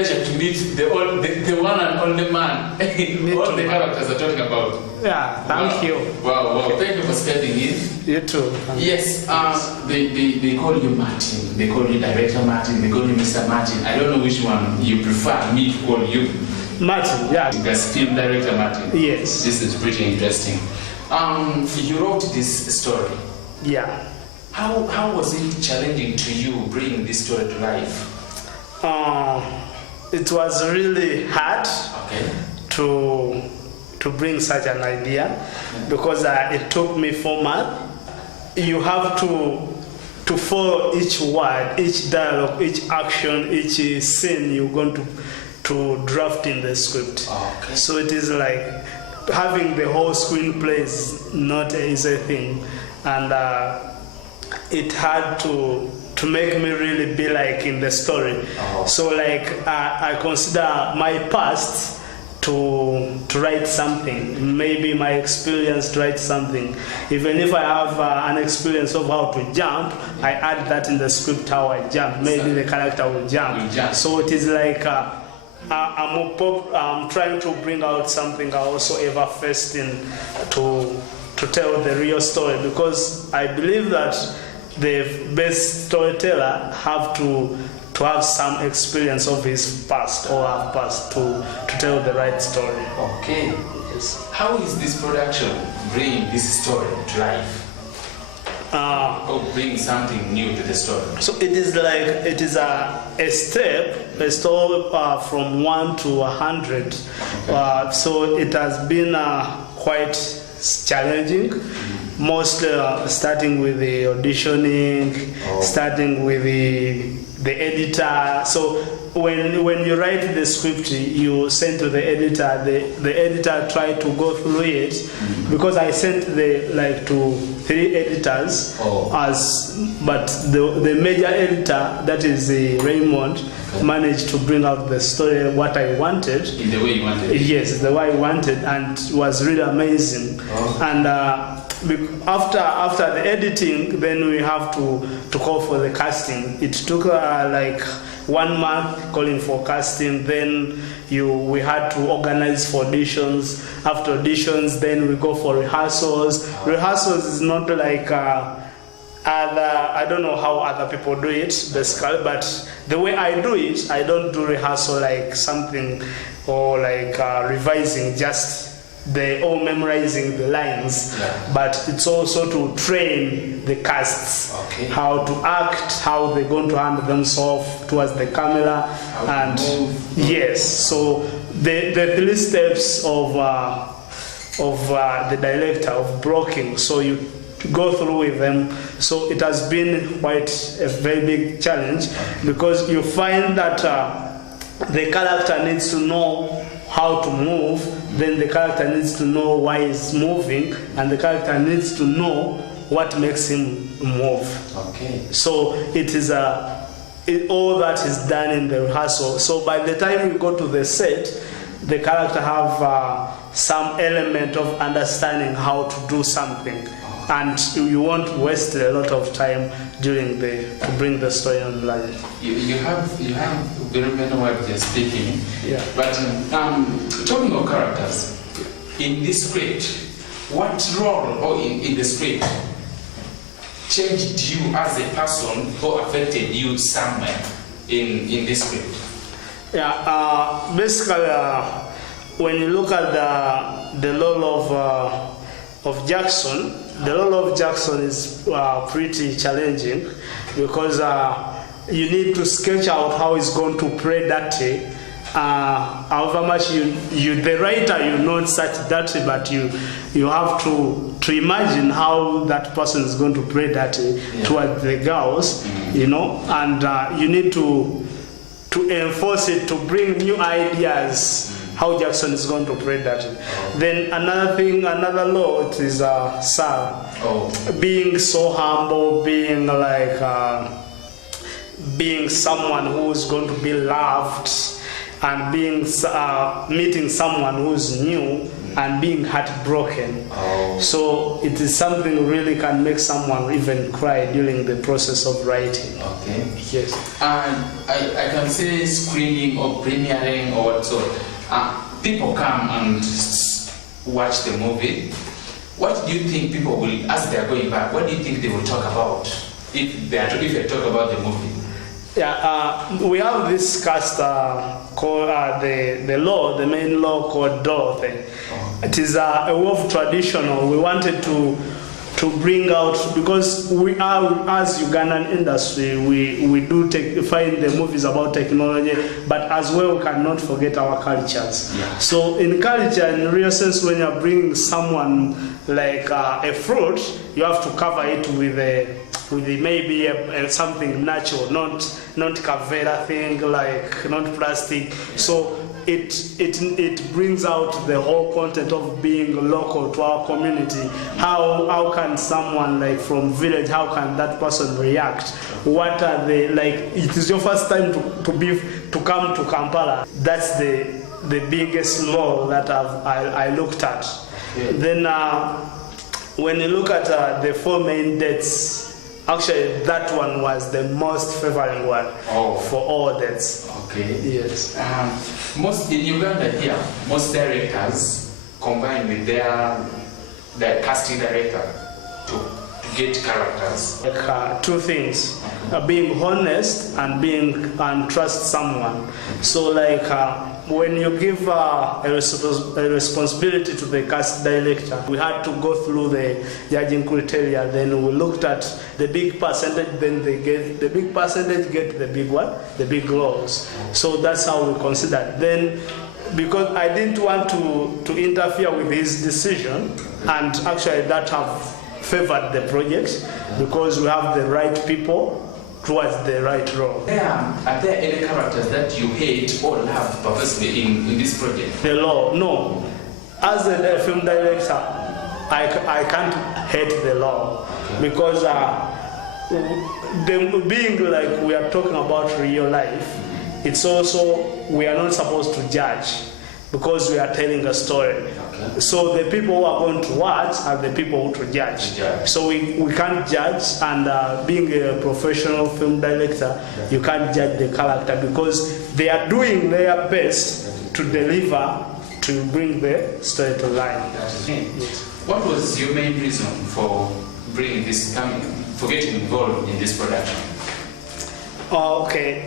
To meet the one and only man. All the characters are talking about. Yeah, thank you. Wow. Thank you for stepping in. You too. Yes, they call you Martin. They call you Director Martin. They call you Mr. Martin. I don't know which one you prefer me to call you. Martin, yeah. Because Film Director Martin. Yes. This is pretty interesting. You wrote this story. Yeah. How was it challenging to you bringing this story to life? It was really hard to bring such an idea because it took me 4 months. You have to follow each word, each dialogue, each action, each scene you're going to draft in the script. Okay. So it is like having the whole screenplay is not an easy thing, and it had to make me really be like in the story. So like I consider my past to write something, maybe my experience to write something. Even if I have an experience of how to jump, I add that in the script how I jump. Maybe the character will jump. So it is like I'm trying to bring out something I also ever faced in to tell the real story, because I believe that the best storyteller have to have some experience of his past or her past to tell the right story. Okay. Yes. How is this production bringing this story to life? Or bring something new to the story? So it is like a step, a story from 1 to 100. So it has been quite challenging. Mostly starting with the auditioning, starting with the editor. So when you write the script, you send to the editor. The editor try to go through it, because I sent to 3 editors. But the major editor, that is Raymond, managed to bring out the story what I wanted. In the way you wanted. Yes, the way I wanted, and it was really amazing. And after the editing, then we have to call for the casting. It took like 1 month calling for casting. Then we had to organize for auditions. After auditions, then we go for rehearsals. Rehearsals is not like I don't know how other people do it basically, but the way I do it, I don't do rehearsal like something or like revising just or memorizing the lines, but it's also to train the casts how to act, how they're going to handle themselves towards the camera, and yes. So the 3 steps of the director of blocking. So you go through with them. So it has been quite a very big challenge, because you find that the character needs to know how to move, then the character needs to know why he's moving, and the character needs to know what makes him move. So it is all that is done in the rehearsal. So by the time we go to the set, the character have some element of understanding how to do something, and you won't waste a lot of time during to bring the story online. You have very many words you're speaking. Yeah. But talking of characters, in this script, what role or in the script changed you as a person or affected you somewhere in this script? Yeah. Basically, when you look at the role of Jackson, the role of Jackson is pretty challenging, because you need to sketch out how he's going to play dirty. However much the writer, you know such dirty, but you have to imagine how that person is going to play dirty towards the girls, and you need to enforce it, to bring new ideas how Jackson is going to play that. Then another law, it is Sal. Being so humble, being like being someone who is going to be loved, and being meeting someone who's new and being heartbroken. So it is something really can make someone even cry during the process of writing. Okay. Yes. And I can say screening or premiering or so. People come and watch the movie. What do you think people will, as they are going back, what do you think they will talk about if they talk about the movie? Yeah, we have this cast called the main law called Dorothy. It is a wolf traditional. We wanted to bring out, because we are, as Ugandan industry, we do find the movies about technology, but as well we cannot forget our cultures. Yeah. So in culture, in real sense, when you're bringing someone like a fruit, you have to cover it with maybe something natural, not Kavera thing, like not plastic. So it brings out the whole content of being local to our community. How can someone like from village, how can that person react? What are they like? It is your first time to come to Kampala. That's the biggest law that I looked at. Yeah. Then when you look at the 4 main dates, actually that one was the most favoring one for all dates. Okay. Yes. Most in Uganda here, most directors combine with their casting director to get characters. Like 2 things: being honest and trust someone. So like when you give a responsibility to the cast director, we had to go through the judging criteria. Then we looked at the big percentage. Then the big percentage get the big what? The big roles. So that's how we considered. Then, because I didn't want to interfere with his decision, and actually that have favored the project because we have the right people towards the right role. Are there any characters that you hate or love purposely in this project? The law, no. As a film director, I can't hate the law because being like we are talking about real life, it's also we are not supposed to judge because we are telling a story. Okay. So the people who are going to watch are the people who to judge. So we can't judge, and being a professional film director, you can't judge the character because they are doing their best to deliver, to bring the story to life. Yes. What was your main reason for bringing this, for getting involved in this production? Okay.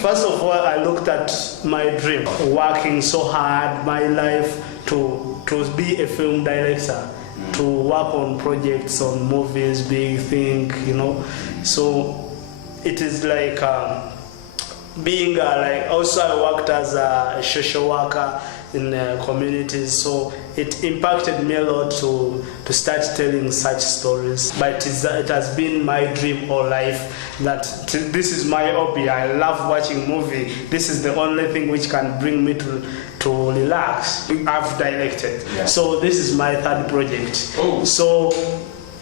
First of all, I looked at my dream, working so hard my life to be a film director, to work on projects, on movies, big thing, So it is like being like, also I worked as a social worker in communities, so it impacted me a lot to start telling such stories. But it has been my dream all life that this is my hobby. I love watching movie. This is the only thing which can bring me to relax. I've directed, so this is my 3rd project. So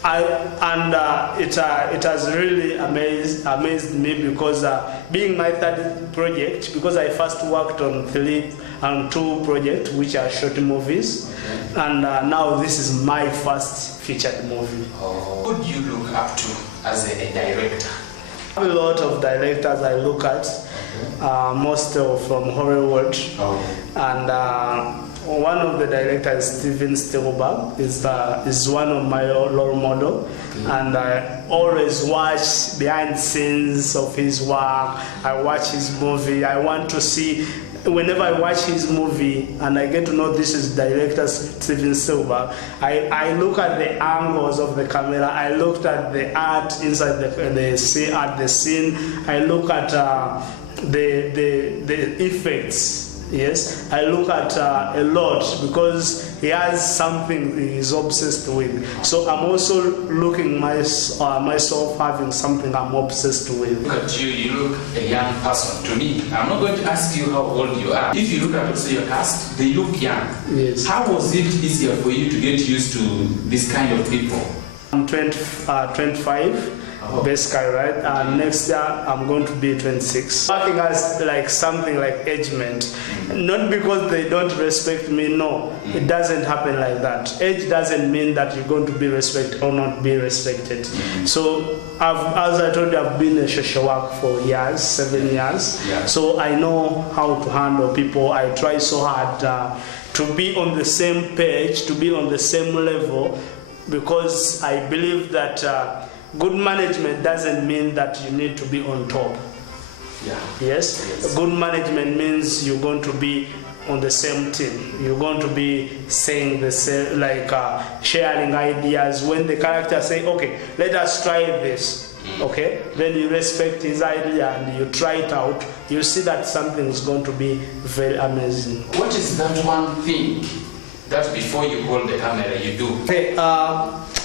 it has really amazed me because being my 3rd project, because I first worked on 2 projects which are short movies, and now this is my first featured movie. Who do you look up to as a director? I have a lot of directors I look at, most from Hollywood, and one of the directors, Steven Spielberg, is one of my role model, and I always watch behind the scenes of his work. I watch his movie. I want to see, whenever I watch his movie and I get to know this is director Steven Spielberg, I look at the angles of the camera. I looked at the art inside the scene. I look at the effects. Yes, I look at a lot because he has something he's obsessed with. So I'm also looking myself having something I'm obsessed with. Look at you, you look a young person to me. I'm not going to ask you how old you are. If you look at also your cast, they look young. Yes. How was it easier for you to get used to this kind of people? I'm 25 basically, right? Next year I'm going to be 26. Working as like something like agement, not because they don't respect me. No, it doesn't happen like that. Age doesn't mean that you're going to be respected or not be respected. So as I told you, I've been a social work for years, 7 years. So I know how to handle people. I try so hard to be on the same page, to be on the same level, because I believe that good management doesn't mean that you need to be on top. Yes? Good management means you're going to be on the same team. You're going to be saying the same, like sharing ideas. When the character say, okay, let us try this. Okay, then you respect his idea and you try it out. You see that something is going to be very amazing. What is that one thing that before you hold the camera you do? Okay,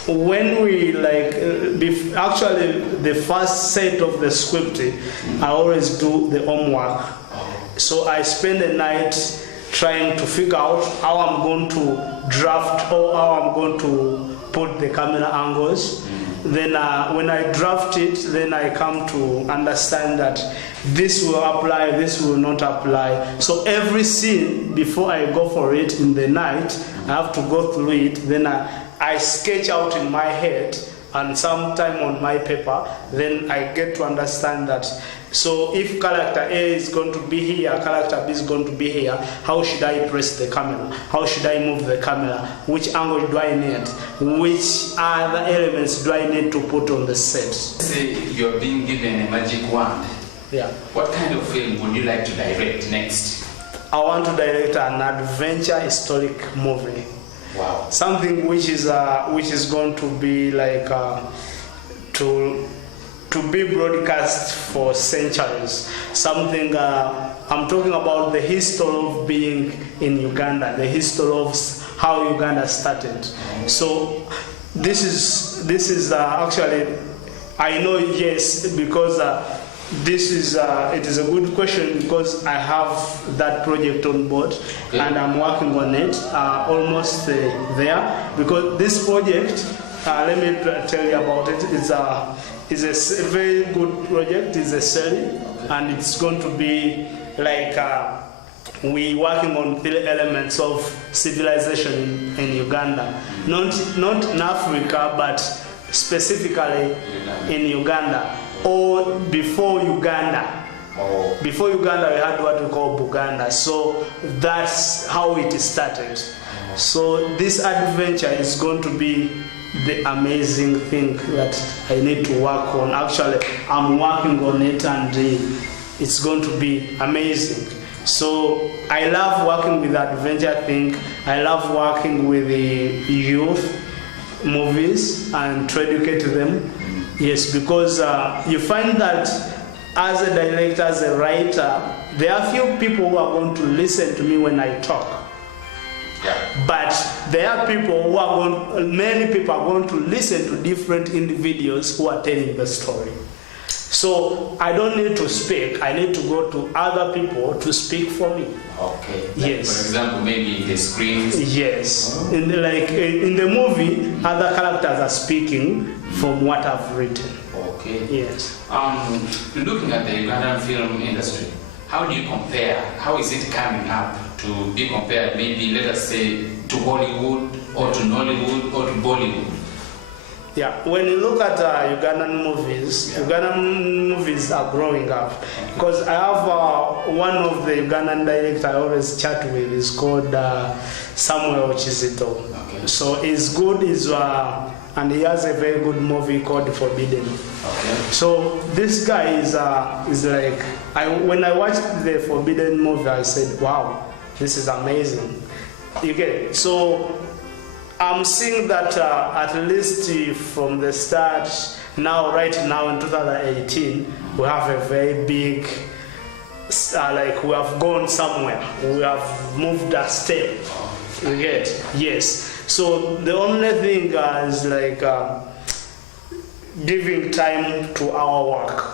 when we actually the first set of the script, I always do the homework. So I spend the night trying to figure out how I'm going to draft or how I'm going to put the camera angles. Then when I draft it, then I come to understand that this will apply, this will not apply. So every scene, before I go for it in the night, I have to go through it. Then I sketch out in my head and sometime on my paper. Then I get to understand that. So if character A is going to be here, character B is going to be here, how should I press the camera? How should I move the camera? Which angle do I need? Which other elements do I need to put on the set? Say you're being given a magic wand. Yeah. What kind of film would you like to direct next? I want to direct an adventure historic movie. Wow. Something which is going to be like to be broadcast for centuries. Something I'm talking about the history of being in Uganda, the history of how Uganda started. So this is actually, I know, yes, because this is it is a good question, because I have that project on board and I'm working on it almost there, because this project, let me tell you about it. It's a very good project. It's a series, and it's going to be like we working on 3 elements of civilization in Uganda, not in Africa, but specifically in Uganda, or before Uganda. Before Uganda, we had what we call Buganda. So that's how it started. So this adventure is going to be the amazing thing that I need to work on. Actually, I'm working on it, and it's going to be amazing. So I love working with that adventure thing. I love working with the youth movies and to educate them. Yes, because you find that as a director, as a writer, there are few people who are going to listen to me when I talk. But there are people who are many people are going to listen to different individuals who are telling the story. So I don't need to speak. I need to go to other people to speak for me. Okay. Yes. For example, maybe in the screens. Yes. In the movie, other characters are speaking from what I've written. Okay. Yes. Looking at the Ugandan film industry, how do you compare? How is it coming up to be compared? Maybe let us say to Hollywood or to Nollywood or to Bollywood. Yeah, when you look at Ugandan movies are growing up. Because I have one of the Ugandan directors I always chat with, is called Samuel Chizito. Okay. So he's good, and he has a very good movie called Forbidden. Okay. So this guy is like, when I watched the Forbidden movie, I said, wow, this is amazing. You get it? So I'm seeing that at least from the start, right now in 2018, we have a very big, we have gone somewhere. We have moved a step. You get it? Yes. So the only thing is like giving time to our work.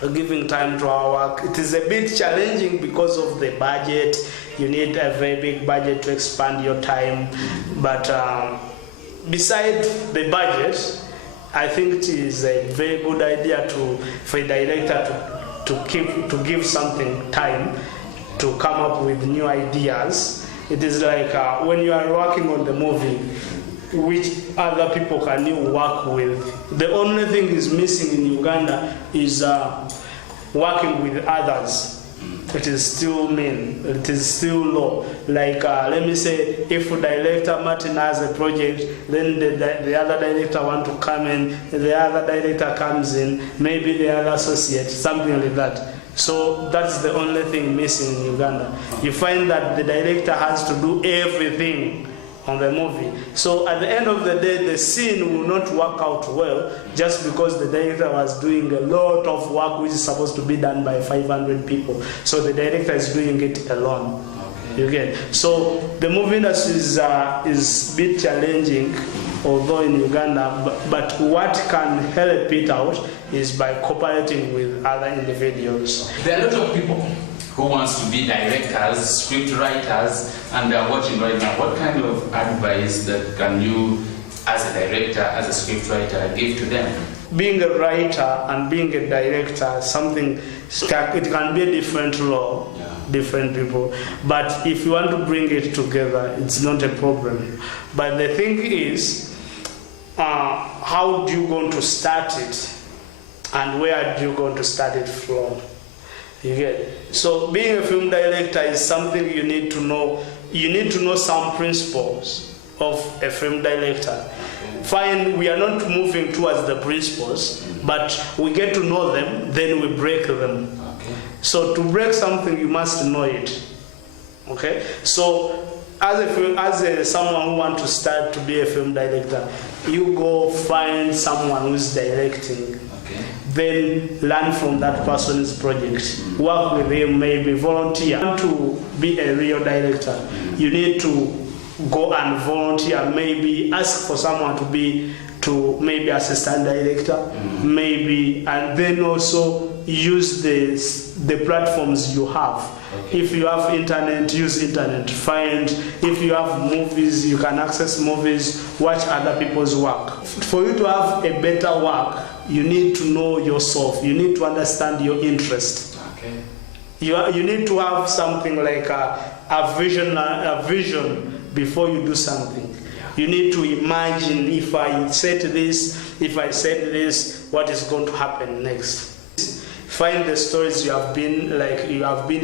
Giving time to our work. It is a bit challenging because of the budget. You need a very big budget to expand your time. But besides the budget, I think it is a very good idea for a director to give something time to come up with new ideas. It is like when you are working on the movie, which other people can you work with? The only thing is missing in Uganda is working with others. It is still mean, it is still low. Like let me say, if director Martin has a project, then the other director want to come in, the other director comes in, maybe the other associate, something like that. So that's the only thing missing in Uganda. You find that the director has to do everything on the movie. So at the end of the day, the scene will not work out well just because the director was doing a lot of work which is supposed to be done by 500 people. So the director is doing it alone. Okay. You get? So the movie industry is a bit challenging, although in Uganda, but what can help it out is by cooperating with other individuals. There are a lot of people who wants to be directors, script writers, and they are watching right now. What kind of advice that can you, as a director, as a script writer, give to them? Being a writer and being a director, something, it can be a different role, different people. But if you want to bring it together, it's not a problem. But the thing is, how do you going to start it? And where do you going to start it from? You get? So being a film director is something you need to know. You need to know some principles of a film director. Fine, we are not moving towards the principles, but we get to know them, then we break them. So to break something, you must know it. Okay? So as someone who wants to start to be a film director, you go find someone who's directing. Then learn from that person's project. Work with him, maybe volunteer. To be a real director, you need to go and volunteer, maybe ask for someone to maybe assistant director, maybe, and then also use the platforms you have. If you have internet, use internet. If you have movies, you can access movies, watch other people's work. For you to have a better work, you need to know yourself. You need to understand your interest. Okay. You need to have something like a vision before you do something. You need to imagine, if I said this, what is going to happen next. Find the stories you have been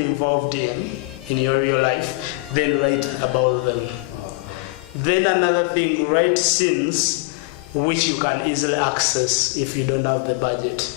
involved in your real life, then write about them. Then another thing, write scenes which you can easily access if you don't have the budget.